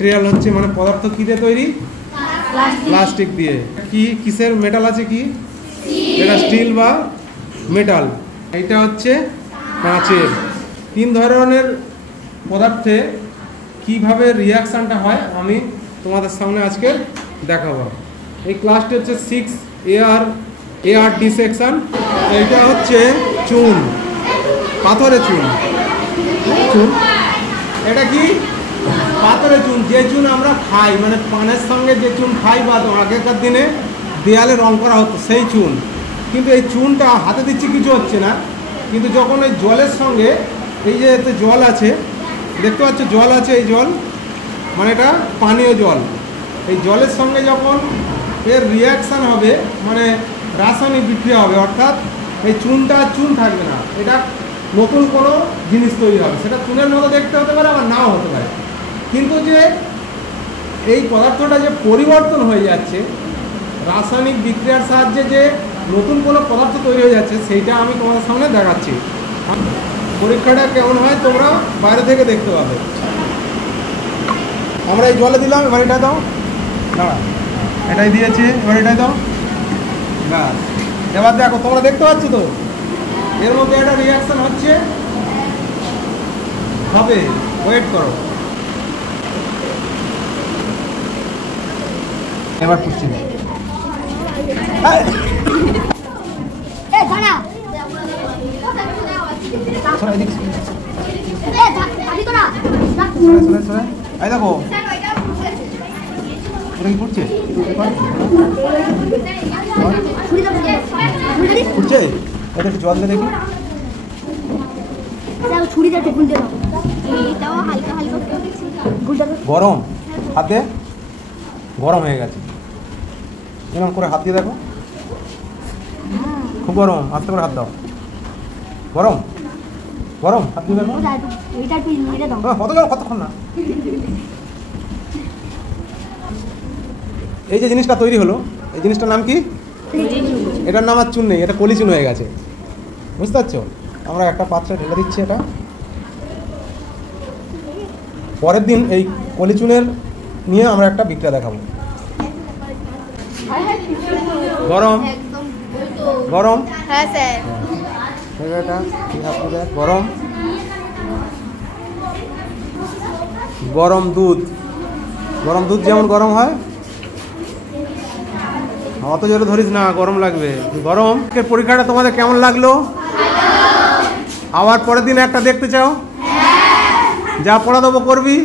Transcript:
Material হচ্ছে মানে পদার্থ কি দিয়ে তৈরি? প্লাস্টিক দিয়ে। কি কিসের মেটাল আছে? কি এটা স্টিল বা মেটাল। এটা হচ্ছে কাঁচের। তিন ধরনের পদার্থে কিভাবে রিয়াকশানটা হয় আমি তোমাদের সামনে আজকে দেখাবো। এই ক্লাসটি হচ্ছে 6 এয়ার ডিসেকশন। এটা হচ্ছে চুন, পাথরের চুন। এটা কি? পাথরের চুন। যে চুন আমরা খাই, মানে পানের সঙ্গে যে চুন খাই বা আগেকার দিনে দেয়ালে রং করা হতো সেই চুন। কিন্তু এই চুনটা হাতে দিচ্ছি কিছু হচ্ছে না, কিন্তু যখন এই জলের সঙ্গে, এই যে এতে জল আছে দেখতে পাচ্ছ, জল আছে, এই জল মানে এটা পানীয় জল। এই জলের সঙ্গে যখন এর রিয়াকশান হবে, মানে রাসায়নিক বিক্রিয়া হবে, অর্থাৎ এই চুনটা চুন থাকবে না, এটা নতুন কোনো জিনিস তৈরি হবে। সেটা চুনের মতো দেখতে হতে পারে, আবার নাও হতে পারে। কিন্তু যে এই পদার্থটা যে পরিবর্তন হয়ে যাচ্ছে রাসায়নিক বিক্রিয়ার সাহায্যে, যে নতুন কোনো পদার্থ তৈরি হয়ে যাচ্ছে, সেইটা আমি তোমাদের সামনে দেখাচ্ছি। পরীক্ষাটা কেমন হয় তোমরা বাইরে থেকে দেখতে পাবে। আমরা এই জলে দিলাম, এবার এটা দাও, দাঁড়া, এটাই দিয়েছি, এবার এটাই দাও, ব্যাস। এবার দেখো, তোমরা দেখতে পাচ্ছ তো এর মধ্যে একটা রিয়াকশন হচ্ছে, হবে, ওয়েট করো। এবার পুষছি না, দেখো এটা কি করছে, এটা একটু জল দিয়ে দেখি। গরম, হাতে গরম হয়ে গেছে, এরকম করে হাত দিয়ে দেখো, খুব গরম, আস্তে করে হাত দাও, গরম গরম, হাত দিয়ে দেখো, কতক্ষণ না। এই যে জিনিসটা তৈরি হলো, এই জিনিসটার নাম কি? এটার নাম আর চুন নেই, এটা পলিচুন হয়ে গেছে, বুঝতে পারছো? আমরা একটা পাত্রে ঢেলে দিচ্ছি এটা। পরের দিন এই পলিচুনের নিয়ে আমরা একটা বিক্রিয়া দেখাবো। গরম গরম, হ্যাঁ স্যার, এটা গরম, গরম দুধ, গরম দুধ যেমন গরম হয়, অত জোরে ধরিস না, গরম লাগবে। গরম। পরীক্ষাটা তোমাদের কেমন লাগলো? আবার পরের দিন একটা দেখতে চাও? যা পড়া দেবো করবি?